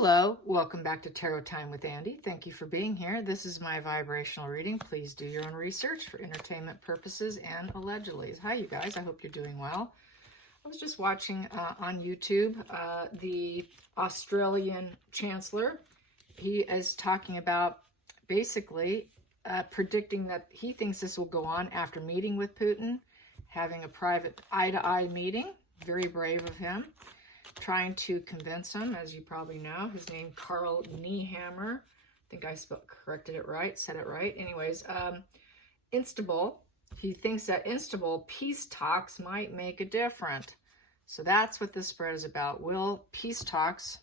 Hello, welcome back to Tarot Time with Andy. Thank you for being here. This is my vibrational reading. Please do your own research for entertainment purposes and allegedly. Hi, you guys. I hope you're doing well. I was just watching on YouTube the Australian Chancellor. He is talking about basically predicting that he thinks this will go on after meeting with Putin, having a private eye-to-eye meeting. Very brave of him. Trying to convince him, as you probably know, his name Carl Niehammer. I think I corrected it right, said it right. Anyways, Istanbul. He thinks that Istanbul peace talks might make a difference. So that's what this spread is about. Will peace talks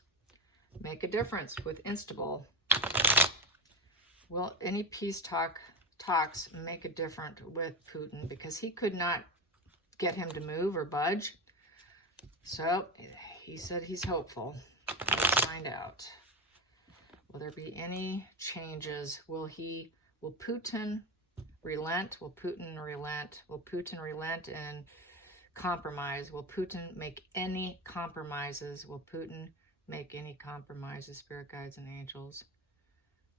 make a difference with Istanbul? Will any peace talks make a difference with Putin? Because he could not get him to move or budge. So he said he's hopeful. Let's find out. Will there be any changes? Will Putin relent? Will Putin relent? Will Putin relent and compromise? Will Putin make any compromises? Will Putin make any compromises, spirit guides and angels?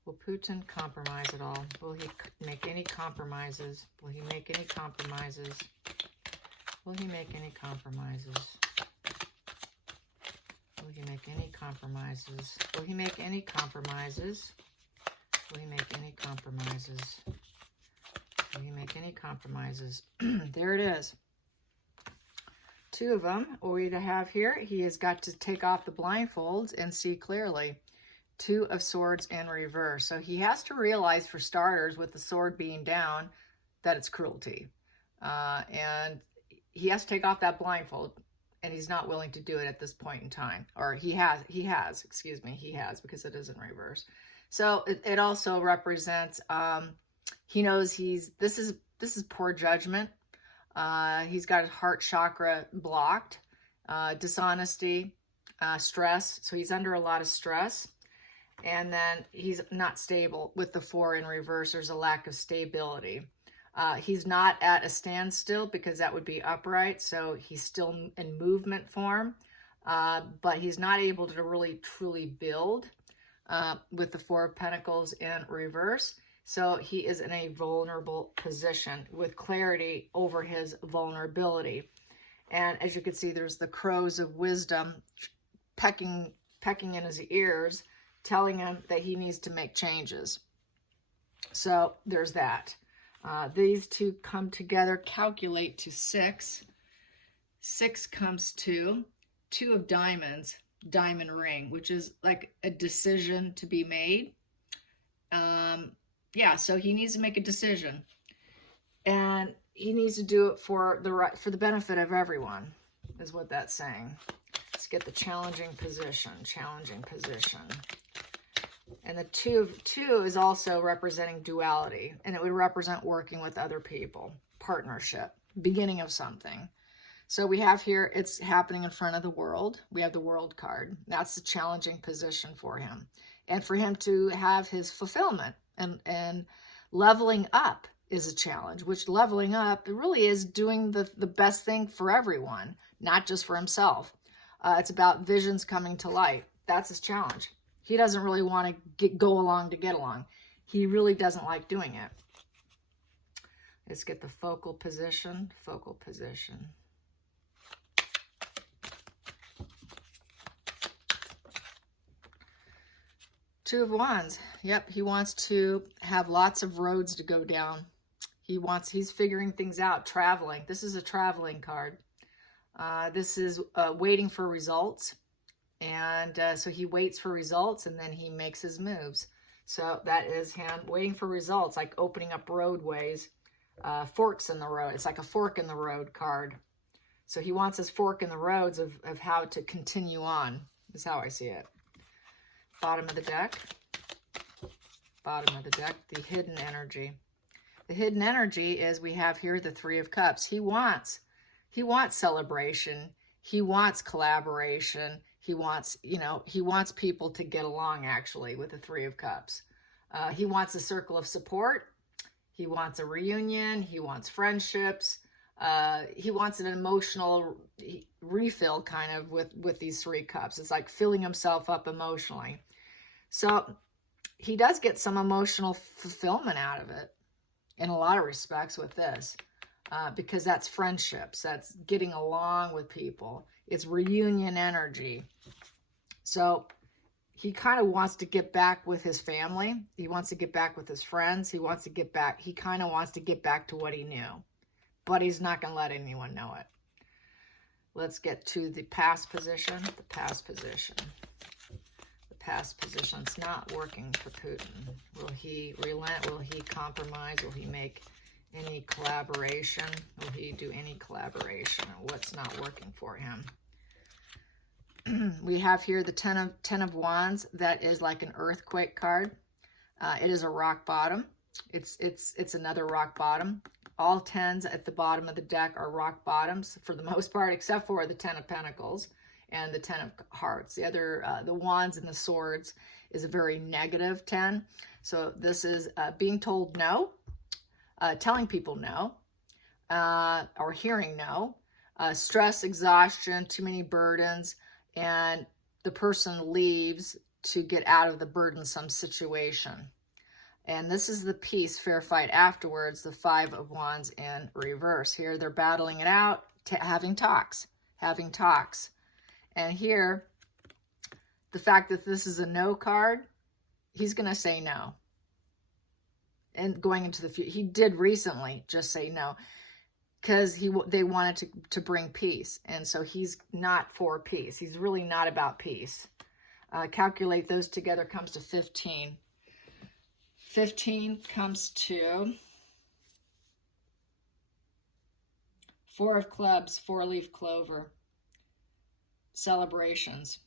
Will Putin compromise at all? Will he make any compromises? Will he make any compromises? Will he make any compromises? Will he make any compromises? Will he make any compromises? Will he make any compromises? Will he make any compromises? There it is. Two of them we have here. He has got to take off the blindfolds and see clearly. Two of Swords in reverse. So he has to realize, for starters, with the sword being down, that it's cruelty. And he has to take off that blindfold. And he's not willing to do it at this point in time. Or he has, because it is in reverse. So it also represents, he knows this is poor judgment. He's got his heart chakra blocked, dishonesty, stress. So he's under a lot of stress. And then he's not stable with the 4 in reverse. There's a lack of stability. He's not at a standstill because that would be upright. So he's still in movement form, but he's not able to really truly build with the 4 of Pentacles in reverse. So he is in a vulnerable position with clarity over his vulnerability. And as you can see, there's the crows of wisdom pecking in his ears, telling him that he needs to make changes. So there's that. These two come together, calculate to 6. 6 comes to 2 of diamonds, diamond ring, which is like a decision to be made. Yeah, so he needs to make a decision. And he needs to do it for the benefit of everyone, is what that's saying. Let's get the challenging position. And the 2 is also representing duality, and it would represent working with other people, partnership, beginning of something. So we have here, it's happening in front of the world. We have the world card. That's the challenging position for him. And for him to have his fulfillment and leveling up is a challenge, which leveling up really is doing the best thing for everyone, not just for himself. It's about visions coming to light. That's his challenge. He doesn't really want to go along to get along. He really doesn't like doing it. Let's get the focal position. Two of Wands. Yep, he wants to have lots of roads to go down. He's figuring things out, traveling. This is a traveling card. This is waiting for results. And so he waits for results and then he makes his moves. So that is him waiting for results, like opening up roadways, forks in the road. It's like a fork in the road card. So he wants his fork in the roads of how to continue on, is how I see it. Bottom of the deck, the hidden energy. The hidden energy is we have here the 3 of Cups. He wants celebration. He wants collaboration. He wants people to get along, actually, with the 3 of Cups. He wants a circle of support. He wants a reunion. He wants friendships. He wants an emotional refill kind of with these 3 cups. It's like filling himself up emotionally. So he does get some emotional fulfillment out of it in a lot of respects with this, because that's friendships. That's getting along with people. It's reunion energy. So he kind of wants to get back with his family. He wants to get back with his friends. He wants to get back. He kind of wants to get back to what he knew, but he's not going to let anyone know it. Let's get to the past position. The past position. The past position. It's not working for Putin. Will he relent? Will he compromise? Will he make any collaboration? Will he do any collaboration? What's not working for him? We have here the Ten of Wands. That is like an earthquake card. It is a rock bottom. It's another rock bottom. All 10s at the bottom of the deck are rock bottoms for the most part, except for the 10 of Pentacles and the 10 of Hearts. The other, the Wands and the Swords is a very negative 10. So this is being told no, telling people no, or hearing no, stress, exhaustion, too many burdens, and the person leaves to get out of the burdensome situation. And this is the peace, fair fight afterwards, the 5 of Wands in reverse. Here they're battling it out, having talks. And here, the fact that this is a no card, he's going to say no. And going into the future, he did recently just say no, because they wanted to bring peace. And so he's not for peace. He's really not about peace. Calculate those together, comes to 15. 15 comes to 4 of Clubs, 4-leaf clover. Celebrations.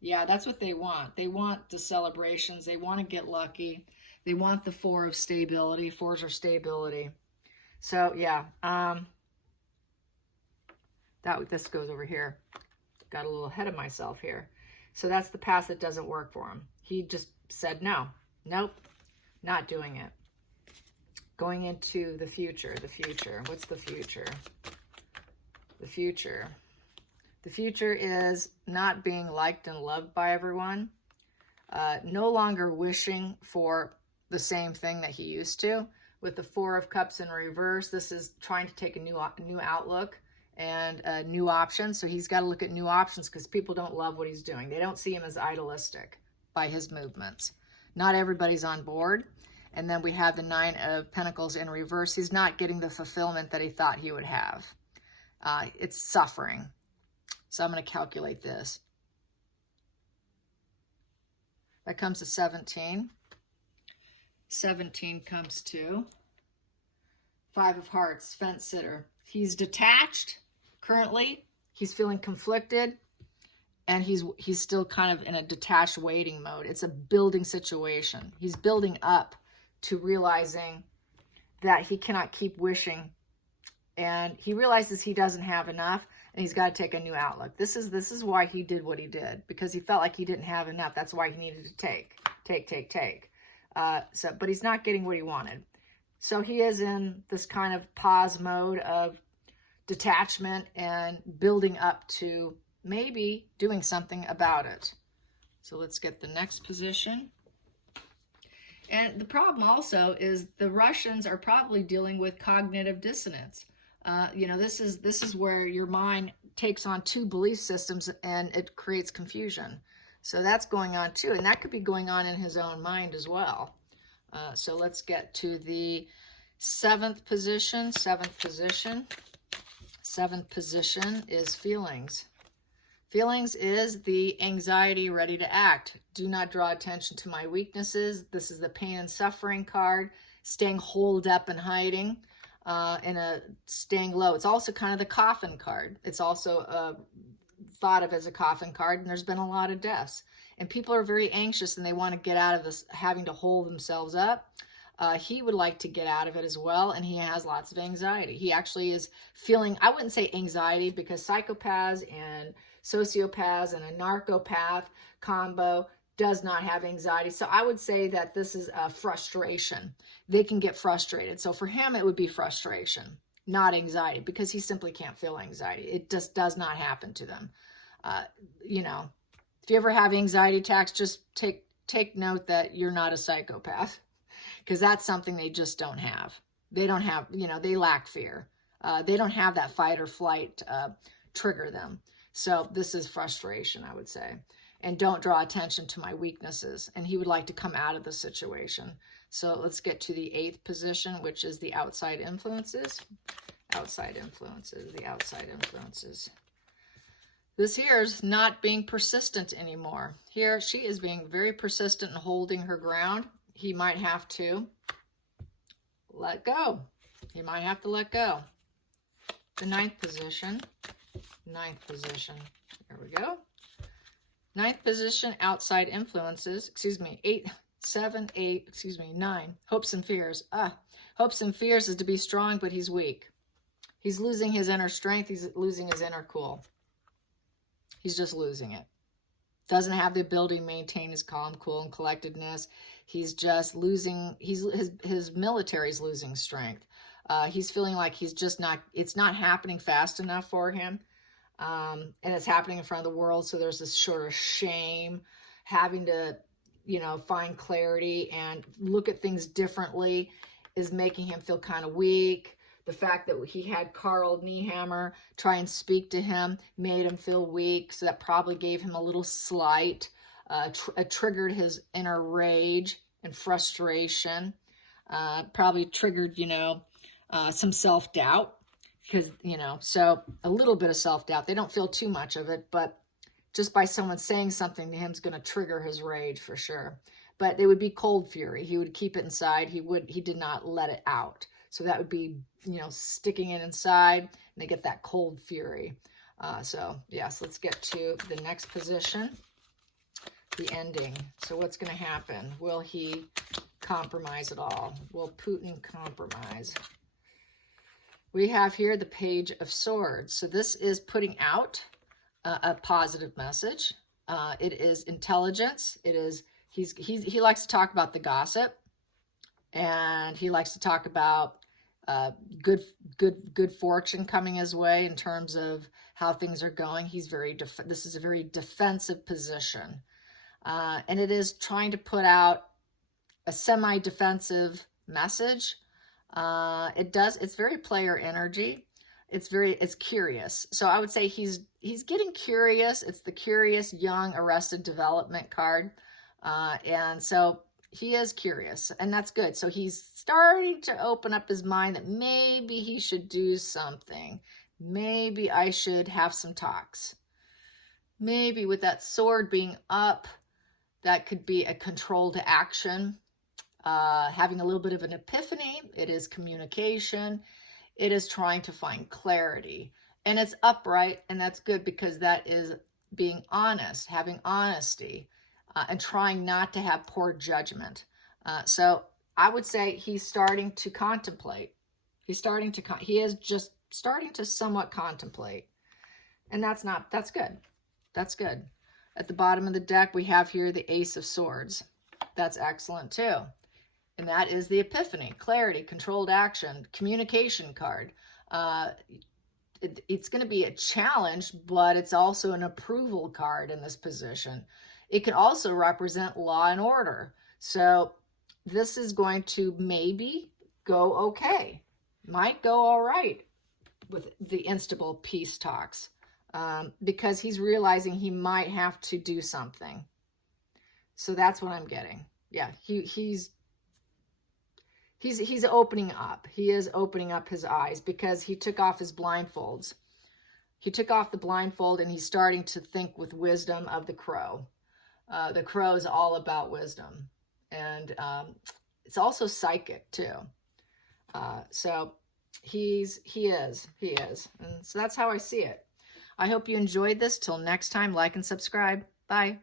Yeah, that's what they want. They want the celebrations. They want to get lucky. They want the 4 of stability. 4s are stability. So yeah, this goes over here. Got a little ahead of myself here. So that's the past that doesn't work for him. He just said no. Nope, not doing it. Going into the future. The future. What's the future? The future. The future is not being liked and loved by everyone. No longer wishing for the same thing that he used to. With the 4 of Cups in reverse, this is trying to take a new outlook and new options. So he's got to look at new options, because people don't love what he's doing. They don't see him as idealistic by his movements. Not everybody's on board. And then we have the 9 of Pentacles in reverse. He's not getting the fulfillment that he thought he would have. It's suffering. So I'm going to calculate this. That comes to 17. 17 comes to 5 of Hearts, fence sitter. He's detached currently. He's feeling conflicted, and he's still kind of in a detached waiting mode. It's a building situation. He's building up to realizing that he cannot keep wishing, and he realizes he doesn't have enough, and he's got to take a new outlook. This is why he did what he did, because he felt like he didn't have enough. That's why he needed to take. But he's not getting what he wanted. So he is in this kind of pause mode of detachment and building up to maybe doing something about it. So let's get the next position. And the problem also is the Russians are probably dealing with cognitive dissonance. This is where your mind takes on 2 belief systems and it creates confusion. So that's going on too, and that could be going on in his own mind as well. So let's get to the 7th position. 7th position. 7th position is feelings. Feelings is the anxiety ready to act. Do not draw attention to my weaknesses. This is the pain and suffering card. Staying holed up and hiding, staying low. It's also kind of the coffin card. It's also thought of as a coffin card, and there's been a lot of deaths. And people are very anxious, and they want to get out of this, having to hold themselves up. He would like to get out of it as well, and he has lots of anxiety. He actually is feeling, I wouldn't say anxiety, because psychopaths and sociopaths and a narcopath combo does not have anxiety. So I would say that this is a frustration. They can get frustrated. So for him, it would be frustration, not anxiety, because he simply can't feel anxiety. It just does not happen to them. You know, if you ever have anxiety attacks, just take note that you're not a psychopath, because that's something they just don't have. They don't have, you know, they lack fear. They don't have that fight or flight trigger them. So this is frustration, I would say. And don't draw attention to my weaknesses. And he would like to come out of the situation. So let's get to the 8th position, which is the outside influences. Outside influences, the outside influences. This here is not being persistent anymore. Here, she is being very persistent and holding her ground. He might have to let go. He might have to let go. The 9th position. 9th position. There we go. 9th position, outside influences. Excuse me, 8, 7, 8, excuse me, 9. Hopes and fears. Hopes and fears is to be strong, but he's weak. He's losing his inner strength. He's losing his inner cool. He's just losing it. Doesn't have the ability to maintain his calm, cool, and collectedness. He's just losing, his military's losing strength. He's feeling like he's just not, it's not happening fast enough for him. And it's happening in front of the world. So there's this sort of shame, having to, you know, find clarity and look at things differently is making him feel kind of weak. The fact that he had Carl Niehammer try and speak to him made him feel weak. So that probably gave him a little slight, triggered his inner rage and frustration, probably triggered, you know, some self-doubt. Because, you know, so a little bit of self-doubt. They don't feel too much of it, but just by someone saying something to him is going to trigger his rage for sure. But it would be cold fury. He would keep it inside. He did not let it out. So that would be, you know, sticking it inside, and they get that cold fury. So yes, let's get to the next position, the ending. So what's going to happen? Will he compromise at all? Will Putin compromise? We have here the Page of Swords. So this is putting out a positive message. It is intelligence. It is, he likes to talk about the gossip, and he likes to talk about good fortune coming his way in terms of how things are going. He's this is a very defensive position. And it is trying to put out a semi-defensive message. It's very player energy. It's curious. So I would say he's getting curious. It's the curious young arrested development card. And so he is curious, and that's good. So he's starting to open up his mind that maybe he should do something. Maybe I should have some talks. Maybe with that sword being up, that could be a controlled action. Having a little bit of an epiphany. It is communication. It is trying to find clarity. And it's upright, and that's good because that is being honest, having honesty, and trying not to have poor judgment. So I would say he's starting to contemplate. He is just starting to somewhat contemplate. And that's good. That's good. At the bottom of the deck, we have here the Ace of Swords. That's excellent too. And that is the epiphany, clarity, controlled action, communication card. It's going to be a challenge, but it's also an approval card in this position. It can also represent law and order. So this is going to maybe go okay. Might go all right with the Istanbul peace talks, because he's realizing he might have to do something. So that's what I'm getting. Yeah, he's opening up. He is opening up his eyes because he took off his blindfolds. He took off the blindfold, and he's starting to think with wisdom of the crow. The crow is all about wisdom, and it's also psychic too. So he is, and so that's how I see it. I hope you enjoyed this. Till next time, like and subscribe. Bye.